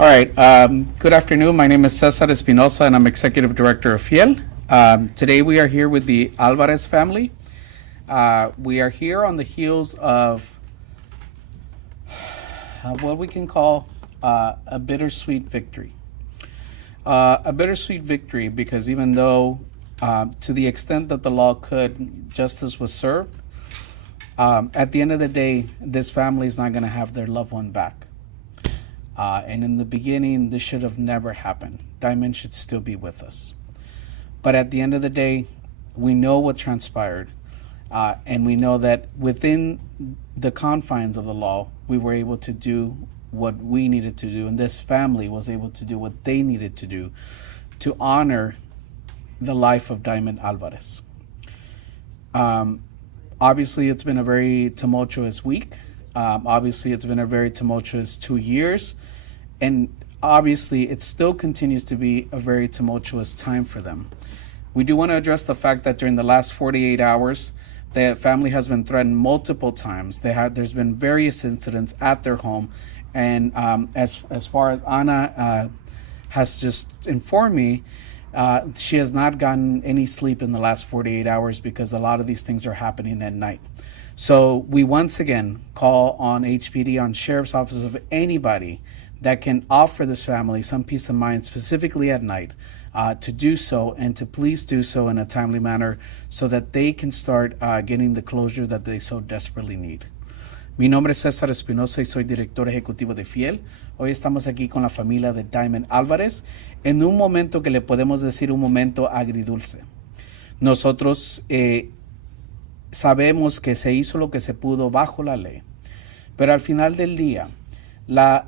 All right. Good afternoon. My name is Cesar Espinosa, and I'm Executive Director of Fiel. Today we are here with the Alvarez family. We are here on the heels of what we can call a bittersweet victory. A bittersweet victory because even though, to the extent that the law could, justice was served, at the end of the day, this family is not going to have their loved one back. And in the beginning, this should have never happened. Diamond should still be with us. But at the end of the day, we know what transpired. And we know that within the confines of the law, we were able to do what we needed to do. And this family was able to do what they needed to do to honor the life of Diamond Alvarez. Obviously, it's been a very tumultuous week. Obviously, it's been a very tumultuous 2 years. And obviously, it still continues to be a very tumultuous time for them. We do want to address the fact that during the last 48 hours, the family has been threatened multiple times. There's been various incidents at their home. And as far as Ana has just informed me, she has not gotten any sleep in the last 48 hours because a lot of these things are happening at night. So we once again call on HPD, on sheriff's offices, of anybody that can offer this family some peace of mind, specifically at night, to do so and to please do so in a timely manner so that they can start getting the closure that they so desperately need. Mi nombre es César Espinosa y soy director ejecutivo de Fiel. Hoy estamos aquí con la familia de Diamond Alvarez en un momento que le podemos decir un momento agridulce. Nosotros sabemos que se hizo lo que se pudo bajo la ley, pero al final del día, la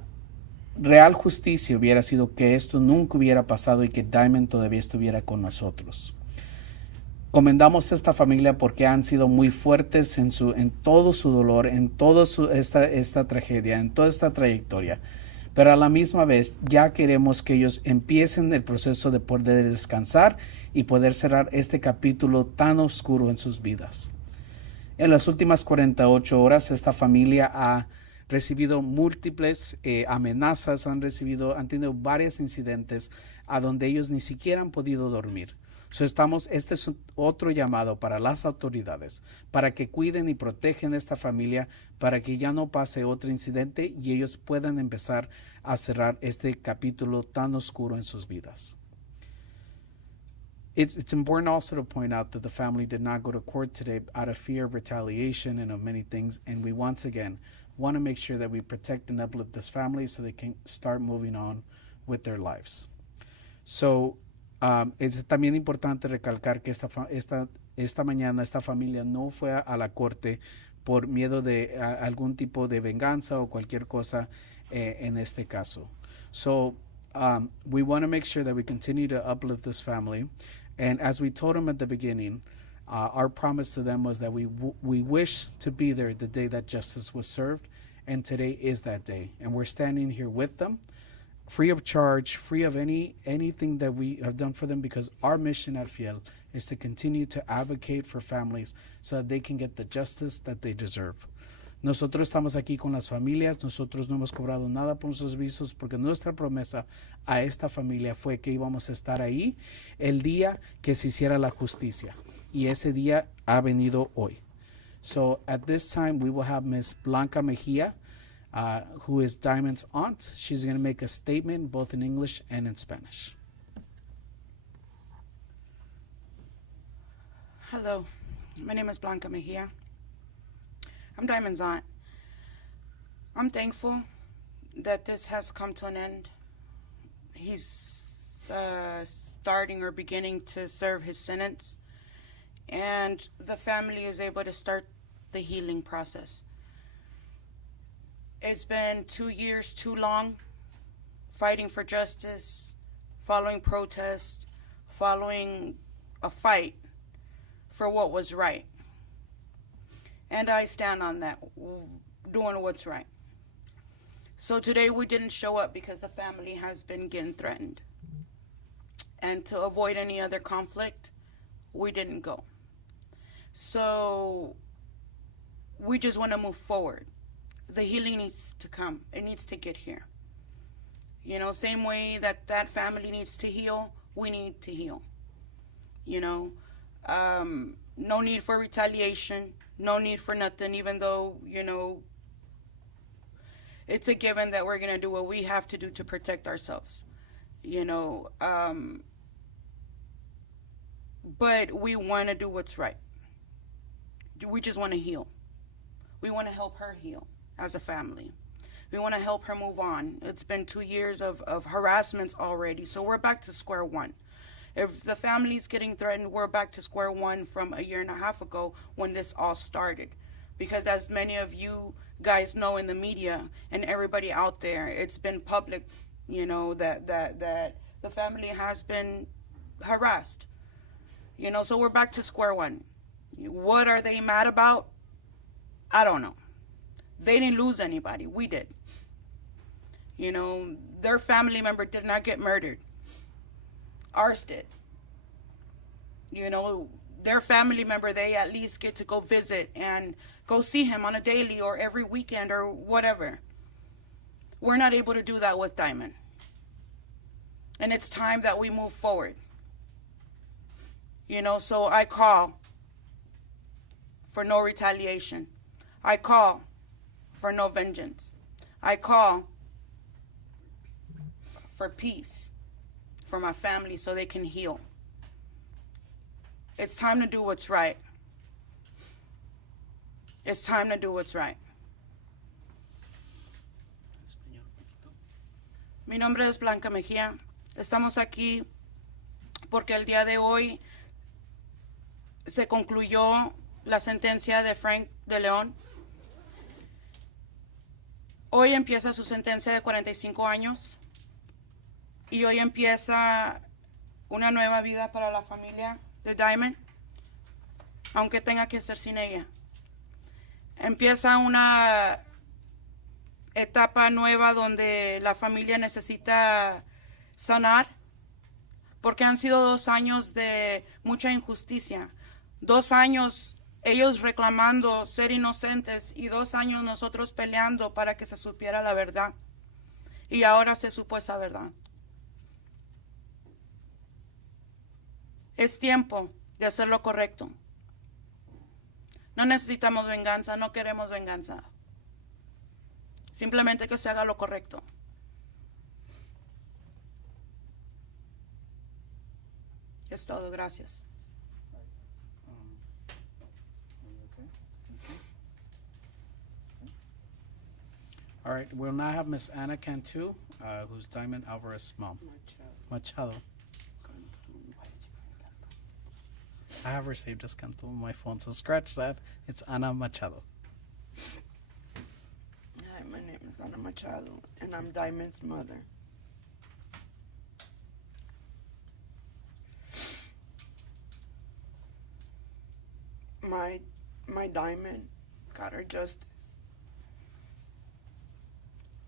real justicia hubiera sido que esto nunca hubiera pasado y que Diamond todavía estuviera con nosotros. Comendamos a esta familia porque han sido muy fuertes en todo su dolor, en toda esta tragedia, en toda esta trayectoria. Pero a la misma vez ya queremos que ellos empiecen el proceso de poder descansar y poder cerrar este capítulo tan oscuro en sus vidas. En las últimas 48 horas esta familia ha recibido múltiples amenazas, han tenido varios incidentes a donde ellos ni siquiera han podido dormir. Este es otro llamado para las autoridades, para que cuiden y protegen a esta familia, para que ya no pase otro incidente y ellos puedan empezar a cerrar este capítulo tan oscuro en sus vidas. It's important also to point out that the family did not go to court today out of fear of retaliation and of many things, and we once again want to make sure that we protect and uplift this family so they can start moving on with their lives. So, es también importante recalcar que esta mañana esta familia no fue a la corte por miedo de algún tipo de venganza o cualquier cosa en este caso. So we want to make sure that we continue to uplift this family. And as we told them at the beginning, our promise to them was that we wish to be there the day that justice was served. And today is that day. And we're standing here with them, free of charge, free of anything that we have done for them, because our mission at Fiel is to continue to advocate for families so that they can get the justice that they deserve. Nosotros estamos aquí con las familias, nosotros no hemos cobrado nada por nuestros servicios porque nuestra promesa a esta familia fue que íbamos a estar ahí el día que se hiciera la justicia, y ese día ha venido hoy. So at this time we will have Ms. Blanca Mejia, who is Diamond's aunt. She's going to make a statement both in English and in Spanish. Hello, my name is Blanca Mejia. I'm Diamond's aunt. I'm thankful that this has come to an end. He's starting or beginning to serve his sentence, and the family is able to start the healing process. It's been 2 years too long fighting for justice, following protests, following a fight for what was right. And I stand on that, doing what's right. So today we didn't show up because the family has been getting threatened. And to avoid any other conflict, we didn't go. So we just want to move forward. The healing needs to come. It needs to get here. You know, same way that that family needs to heal, we need to heal. You know, no need for retaliation, no need for nothing, even though, you know, it's a given that we're going to do what we have to do to protect ourselves. You know, but we want to do what's right. We just want to heal. We want to help her heal as a family. We want to help her move on. It's been 2 years of harassments already, so we're back to square one. If the family's getting threatened, we're back to square one from a year and a half ago when this all started. Because as many of you guys know in the media and everybody out there, it's been public, you know, that the family has been harassed. You know, so we're back to square one. What are they mad about? I don't know. They didn't lose anybody. We did. You know, their family member did not get murdered. Ours did. You know, their family member, they at least get to go visit and go see him on a daily or every weekend or whatever. We're not able to do that with Diamond. And it's time that we move forward. You know, so I call for no retaliation. I call for no vengeance. I call for peace for my family so they can heal. It's time to do what's right. It's time to do what's right. Mi nombre es Blanca Mejía. Estamos aquí porque el día de hoy se concluyó la sentencia de Frank DeLeon. Hoy empieza su sentencia de 45 años y hoy empieza una nueva vida para la familia de Diamond, aunque tenga que ser sin ella. Empieza una etapa nueva donde la familia necesita sanar, porque han sido 2 años de mucha injusticia. 2 años ellos reclamando ser inocentes y 2 años nosotros peleando para que se supiera la verdad. Y ahora se supo esa verdad. Es tiempo de hacer lo correcto. No necesitamos venganza, no queremos venganza. Simplemente que se haga lo correcto. Es todo, gracias. All right, we'll now have Miss Ana Cantu, who's Diamond Alvarez's mom. Machado. I have her saved as Cantu on my phone, so scratch that. It's Ana Machado. Hi, my name is Ana Machado, and I'm Diamond's mother. My Diamond got her justice.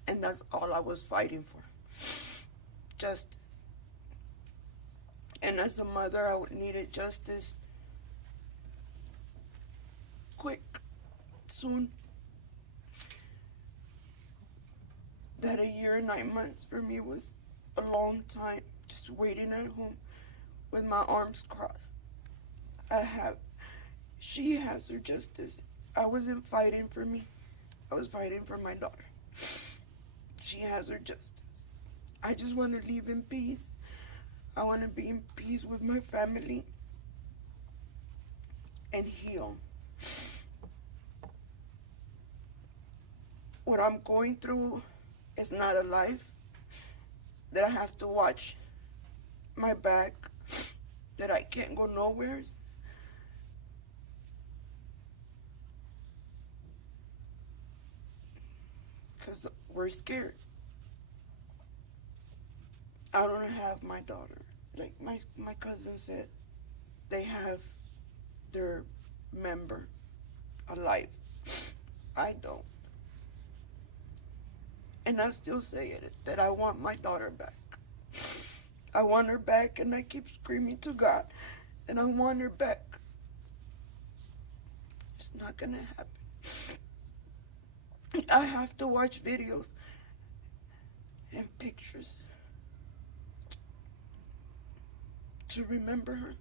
And that's all I was fighting for. Justice. And as a mother, I needed justice quick, soon. That 1 year and 9 months for me was a long time, just waiting at home with my arms crossed. She has her justice. I wasn't fighting for me. I was fighting for my daughter. She has her justice. I just want to live in peace. I want to be in peace with my family and heal. What I'm going through is not a life that I have to watch my back, that I can't go nowhere. Because we're scared. I don't have my daughter. Like my cousin said, they have their member alive. I don't. And I still say it, that I want my daughter back. I want her back, and I keep screaming to God, and I want her back. It's not gonna happen. I have to watch videos and pictures to remember her.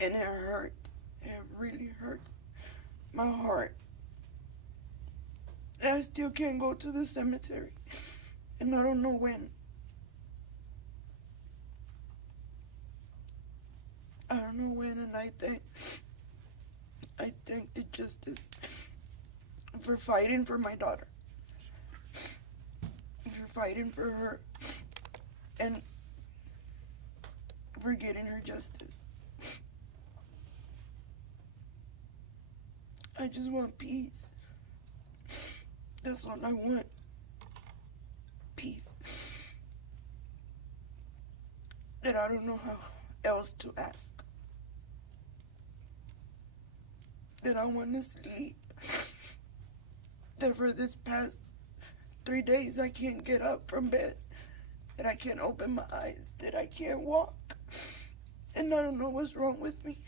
And it hurt. It really hurt my heart. I still can't go to the cemetery. And I don't know when. I don't know when, and I thank the justice for fighting for my daughter. For fighting for her. And for getting her justice. I just want peace. That's all I want. Peace. That I don't know how else to ask. That I want to sleep. That for this past 3 days I can't get up from bed. That I can't open my eyes. That I can't walk. And I don't know what's wrong with me.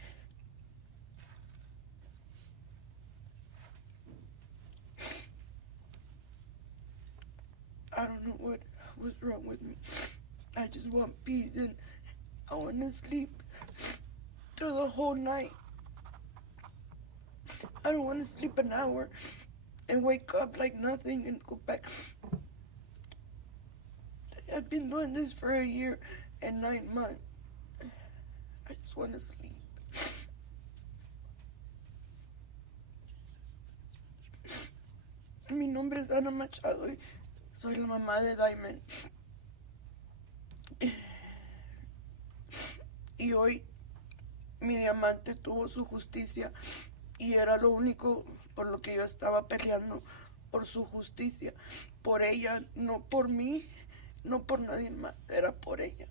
I don't know what's wrong with me. I just want peace, and I want to sleep through the whole night. I don't want to sleep an hour and wake up like nothing and go back. I've been doing this for 1 year and 9 months. I just want to sleep. Mi nombre es Ana Machado y soy la mamá de Diamond. Y hoy mi diamante tuvo su justicia y era lo único por lo que yo estaba peleando, por su justicia, por ella, no por mí, no por nadie más, era por ella.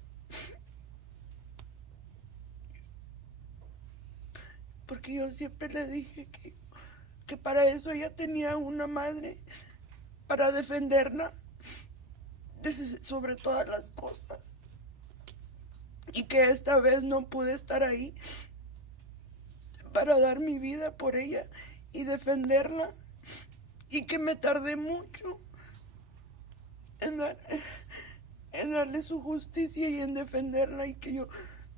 Porque yo siempre le dije que para eso ella tenía una madre, para defenderla sobre todas las cosas. Y que esta vez no pude estar ahí para dar mi vida por ella y defenderla. Y que me tardé mucho en darle su justicia y en defenderla, y que yo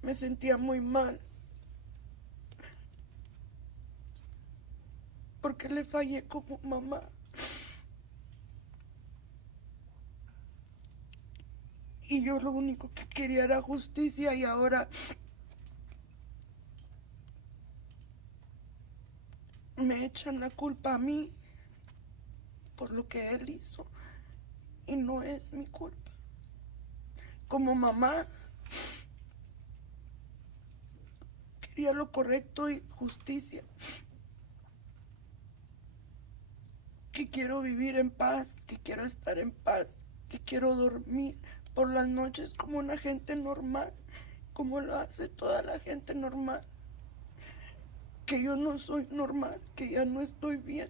me sentía muy mal. Porque le fallé como mamá. Y yo lo único que quería era justicia, y ahora me echan la culpa a mí por lo que él hizo. Y no es mi culpa. Como mamá, quería lo correcto y justicia. Que quiero vivir en paz, que quiero estar en paz, que quiero dormir por las noches como una gente normal, como lo hace toda la gente normal. Que yo no soy normal, que ya no estoy bien,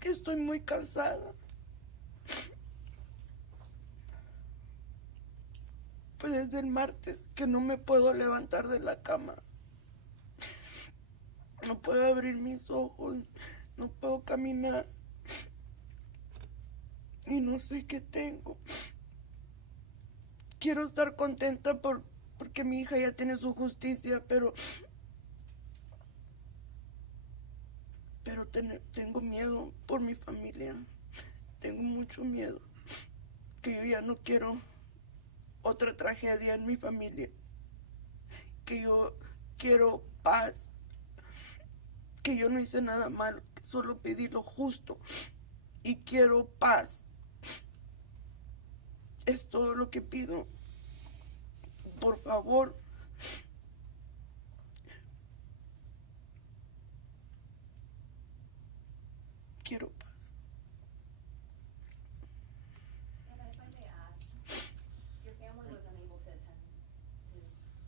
que estoy muy cansada. Pues desde el martes que no me puedo levantar de la cama. No puedo abrir mis ojos, no puedo caminar. Y no sé qué tengo. Quiero estar contenta porque mi hija ya tiene su justicia, pero tengo miedo por mi familia. Tengo mucho miedo. Que yo ya no quiero otra tragedia en mi familia. Que yo quiero paz. Que yo no hice nada malo, que solo pedí lo justo. Y quiero paz. Es todo lo que pido. Por favor. Quiero paz. And if I may ask, your family was unable to attend to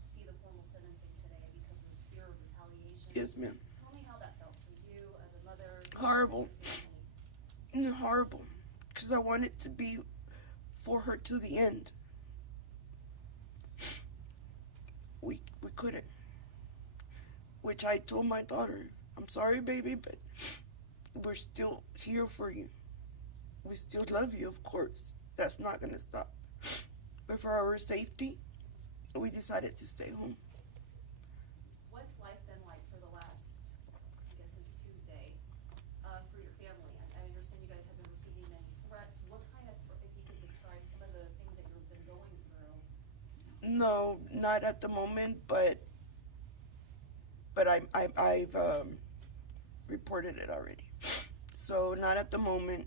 see the formal sentencing today because of fear of retaliation. Yes, ma'am. Tell me how that felt for you as a mother. Horrible. And your family. Horrible. Because I want it to be for her to the end. We couldn't. Which I told my daughter, I'm sorry, baby, but we're still here for you. We still love you, of course. That's not going to stop. But for our safety, we decided to stay home. What's life been like for the last, I guess since Tuesday, for your family? I understand you guys have been receiving many threats. What kind of, if you could describe some of the things that you've been going through? No, not at the moment, but I've reported it already. So not at the moment.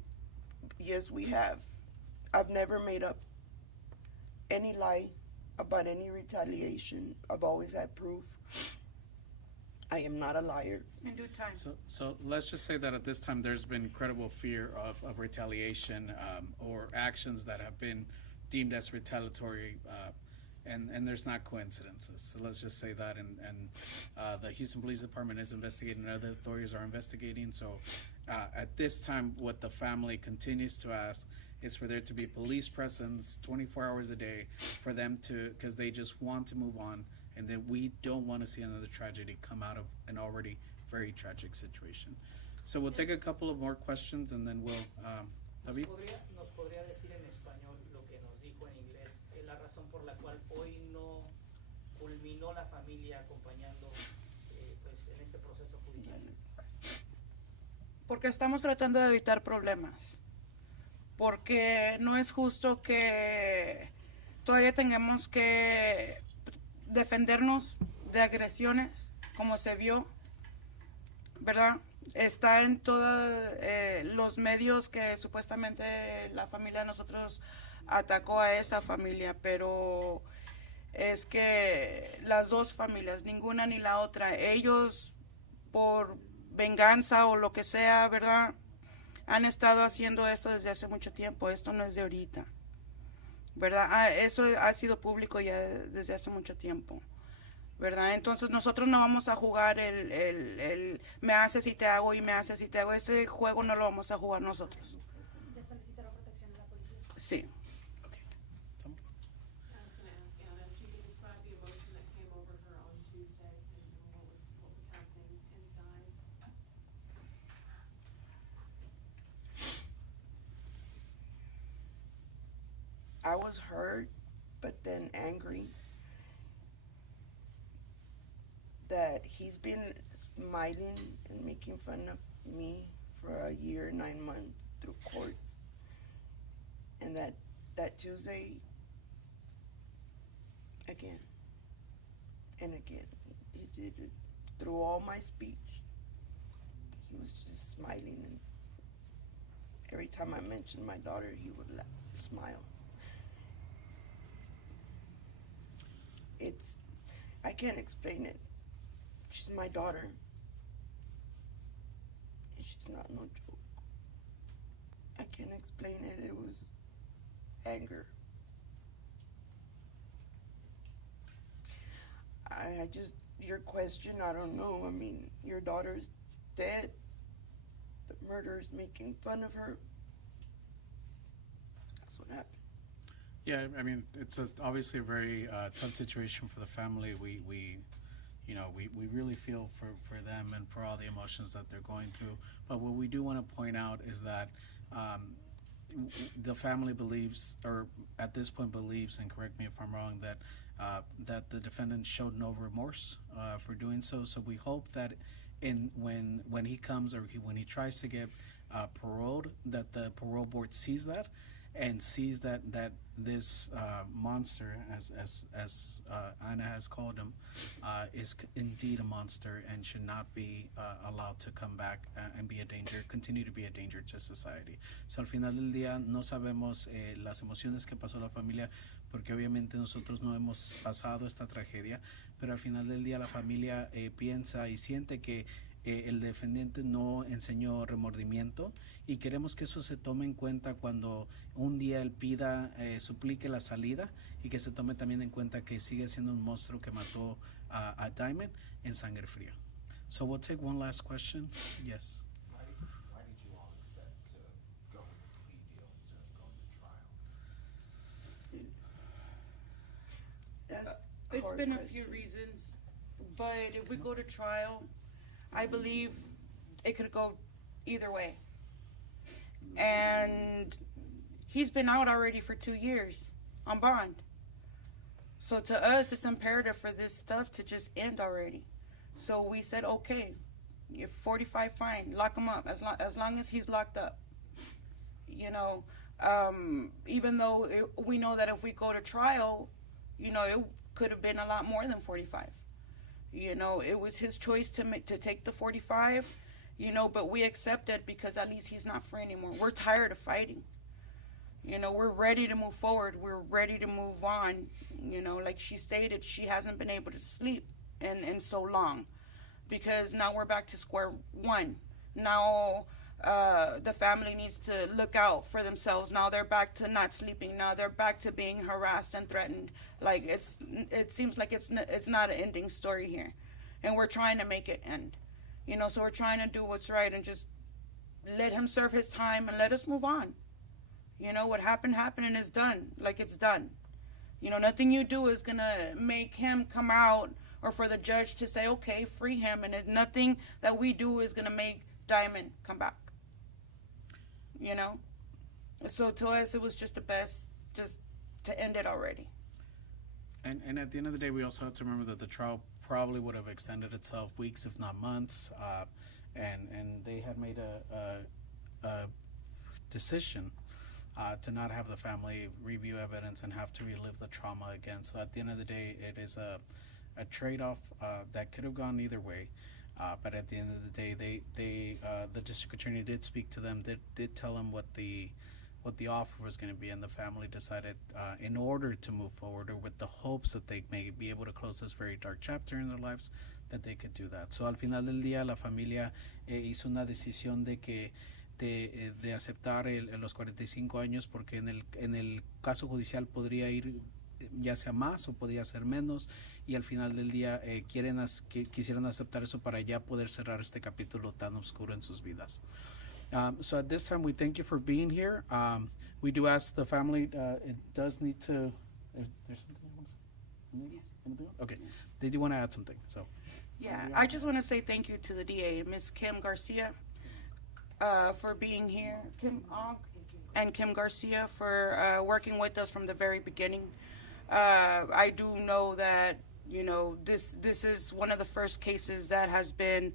Yes, we have. I've never made up any lie about any retaliation. I've always had proof. I am not a liar. In due time. So let's just say that at this time there's been incredible fear of retaliation or actions that have been deemed as retaliatory, and there's not coincidences. So let's just say that, and the Houston Police Department is investigating, and other authorities are investigating. So at this time, what the family continues to ask is for there to be police presence 24 hours a day for them to, because they just want to move on, and then we don't want to see another tragedy come out of an already very tragic situation. So we'll take a couple of more questions, and then we'll, David? ¿Nos podría decir en español lo que nos dijo en inglés? La razón por la cual hoy no culminó la familia acompañando pues en este proceso judicial. Porque estamos tratando de evitar problemas. Porque no es justo que todavía tengamos que defendernos de agresiones, como se vio, ¿verdad? Está en todos los medios que supuestamente la familia de nosotros atacó a esa familia, pero es que las dos familias, ninguna ni la otra, ellos por venganza o lo que sea, ¿verdad? Han estado haciendo esto desde hace mucho tiempo, esto no es de ahorita, ¿verdad? Eso ha sido público ya desde hace mucho tiempo, ¿verdad? Entonces nosotros no vamos a jugar el me haces y te hago y me haces y te hago, ese juego no lo vamos a jugar nosotros. ¿Ya solicitaron protección de la policía? Sí. I was going to ask Anna if she could describe the emotion that came over her on Tuesday and what was happening inside. I was hurt, but then angry that he's been smiling and making fun of me for a year, 9 months through courts. And that Tuesday, again and again, he did it through all my speech. He was just smiling, and every time I mentioned my daughter, he would smile. I can't explain it. She's my daughter. And she's not no joke. I can't explain it. It was anger. I just, your question, I don't know. I mean, your daughter's dead. The murderer's making fun of her. That's what happened. Yeah, I mean, it's obviously a very tough situation for the family. We really feel for them and for all the emotions that they're going through. But what we do want to point out is that the family believes, or at this point believes, and correct me if I'm wrong, that the defendant showed no remorse for doing so. So we hope that when he comes, or when he tries to get paroled, that the parole board sees that and sees that this monster, as Anna has called him, is indeed a monster and should not be allowed to come back and be a danger, continue to be a danger to society. So al final del día no sabemos las emociones que pasó la familia, porque obviamente nosotros no hemos pasado esta tragedia, pero al final del día la familia piensa y siente que el defendiente no enseñó remordimiento, y queremos que eso se tome en cuenta cuando un día él pida, suplique la salida, y que se tome también en cuenta que sigue siendo un monstruo que mató a Diamond en sangre fría. So we'll take one last question. Yes. Why did you all accept to go with the plea deal instead of going to trial? That's It's hard been a question. few reasons, but if we go to trial, I believe it could go either way. And he's been out already for 2 years on bond. So to us, it's imperative for this stuff to just end already. So we said, okay, you're 45, fine, lock him up as long as he's locked up. You know, even though we know that if we go to trial, you know, it could have been a lot more than 45. You know, it was his choice to take the 45, you know, but we accept it because at least he's not free anymore. We're tired of fighting. You know, we're ready to move forward. We're ready to move on. You know, like she stated, she hasn't been able to sleep in so long because now we're back to square one. Now the family needs to look out for themselves. Now they're back to not sleeping. Now they're back to being harassed and threatened. Like it seems like it's not an ending story here, and we're trying to make it end. You know, so we're trying to do what's right and just let him serve his time and let us move on. You know, what happened and it's done. Like, it's done. You know, nothing you do is gonna make him come out or for the judge to say, okay, free him, and nothing that we do is gonna make Diamond come back. You know? So to us, it was just the best just to end it already. And at the end of the day, we also have to remember that the trial probably would have extended itself weeks, if not months, and they had made a decision to not have the family review evidence and have to relive the trauma again. So at the end of the day, it is a trade-off that could have gone either way. But at the end of the day, the district attorney did speak to them, did tell them what the offer was going to be, and the family decided in order to move forward, or with the hopes that they may be able to close this very dark chapter in their lives, that they could do that. So al final del día, la familia hizo una decisión de aceptar los 45 años, porque en el caso judicial podría ir ya sea más o podría ser menos, y al final del día quisieran aceptar eso para ya poder cerrar este capítulo tan oscuro en sus vidas. So at this time, we thank you for being here. We do ask the family, it does need to, if there's something you want to say? Anything else? Okay, they do want to add something, so. Yeah, I just want to say thank you to the DA, Ms. Kim Garcia, for being here, Kim Ogg and Kim Garcia for working with us from the very beginning. I do know that, you know, this is one of the first cases that has been,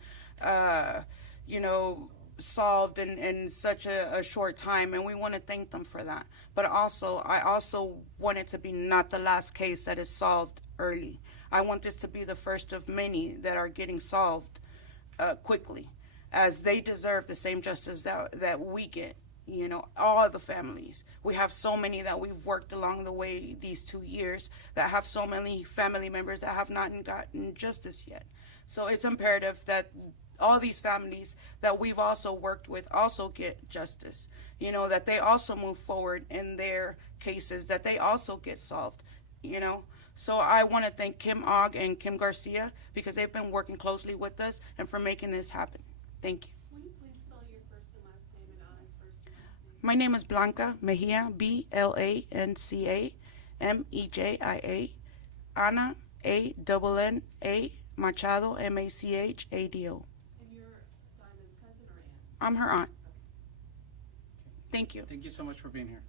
you know, solved in such a short time, and we want to thank them for that. But also, I also want it to be not the last case that is solved early. I want this to be the first of many that are getting solved quickly, as they deserve the same justice that we get. You know, all the families. We have so many that we've worked along the way these 2 years that have so many family members that have not gotten justice yet. So it's imperative that all these families that we've also worked with also get justice. You know, that they also move forward in their cases, that they also get solved, you know. So I want to thank Kim Ogg and Kim Garcia because they've been working closely with us and for making this happen. Thank you. Will you please spell your first and last name and Ana's first and last name? My name is Blanca Mejia, BLANCA Mejiia. Ana, ANNA Machado, MACHADO. And you're Diamond's cousin or aunt? I'm her aunt. Thank you. Thank you so much for being here.